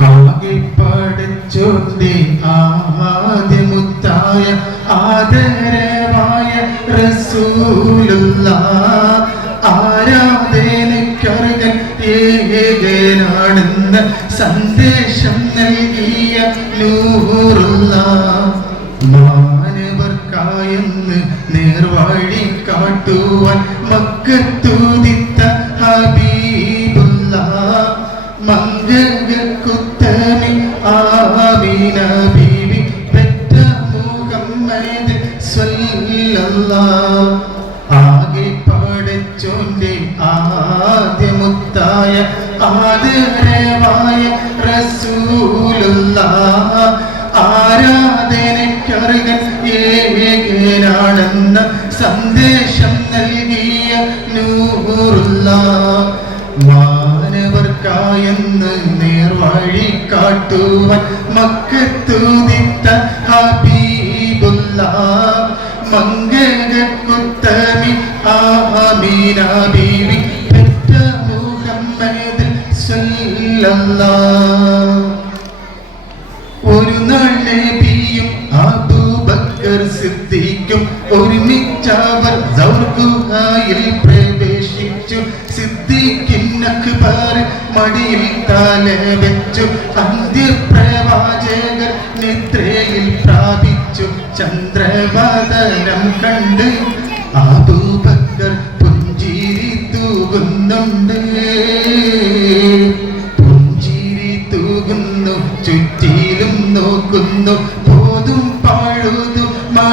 ആകെ പഠിച്ചോന്റെ നേർവഴി കാട്ടുവാൻ മക്കത്തൂതിത്ത സ്വല്ലല്ലാഹ് ആകെ പടച്ചോന്റെ ആദ്യമുത്തായ ആദരവായ റസൂലുള്ള. ആരാധനക്കറുകൻ ഏകനാണെന്ന സന്ദേശം നൽകിയ നൂറുള്ള. മാനവർക്കായെന്ന് നേർവഴി കാട്ടുവാൻ മക്കത്തൂതിത്ത ഹബീബുള്ള ആമീന ബീവി ഒരു സിദ്ദീഖും ഒരുമിച്ചവർ പ്രവേശിച്ചു. മടിയിൽ തല വെച്ചു. അന്ത്യപ്രവാചകർ നിദ്രയിൽ പ്രാപിച്ചു. ചന്ദ്രവദനം കണ്ട്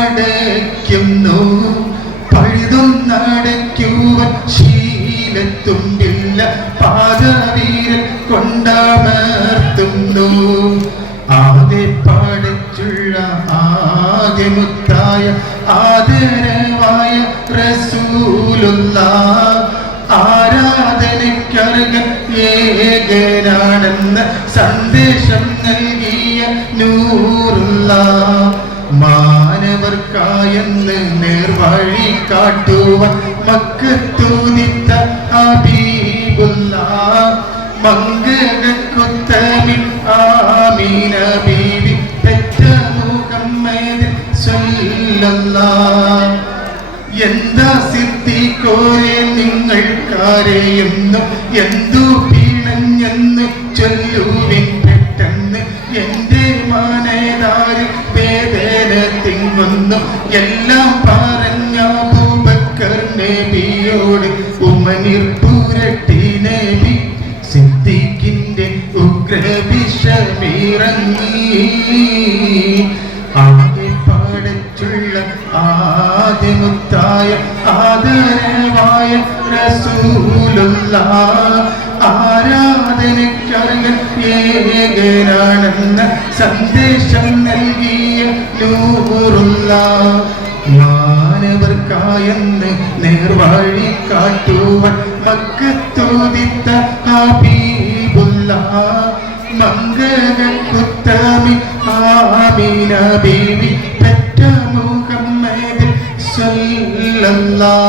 പഴുതും മടയ്ക്കുന്നു പഴുതും നടയ്ക്കുവാൻ ശീലത്തുണ്ടില്ല പാദവീരൻ കൊണ്ടമർത്തുന്നു. ആകെ പഠിച്ചുള്ള ആകെ മുത്തായ ആദരവായ റസൂലുള്ള ആരാധനയ്ക്കറുകൻ ഏകനാണെന്ന് സന്ദേശം നൽകിയ നൂറുള്ള മാനവർക്കായെന്ന് നേർവഴി കാട്ടുവാൻ മക്കത്തൂതിത്ത ഹബീബുള്ള മംഗകുത്തമി ആമീന ബീവി പെറ്റ മുഹമ്മദ് സല്ലല്ലാ എന്താ സിദ്ധിക്കോരെ നിങ്ങൾ കരയുന്നു എന്തു പീണഞ്ഞെന്ന് ചൊല്ലുവിൻ പെട്ടെന്ന്? എന്റെ എല്ലാം പറഞ്ഞ ഭൂപക്കർ നബിയോട് ഉമ്മനിർ പുരട്ടി നബി സിദ്ദീഖിന്റെ ഉഗ്രവിഷമിറങ്ങി ആകെ പടച്ചുള്ള ആദ്യമുത്തായ ആദരവായ റസൂലുള്ള ആരാധനക്കറുകൻ ഏകനാണെന്ന സന്ദേശം നൂറുള്ള മാനവർക്കായെന്ന് നേർവഴി കാട്ടുവാൻ മക്കത്തൂതിത്ത ഹബീബുള്ള മംഗകുത്തമി ആമീന ബീവി പെറ്റ മുഹമ്മദ് സല്ലല്ലാഹ്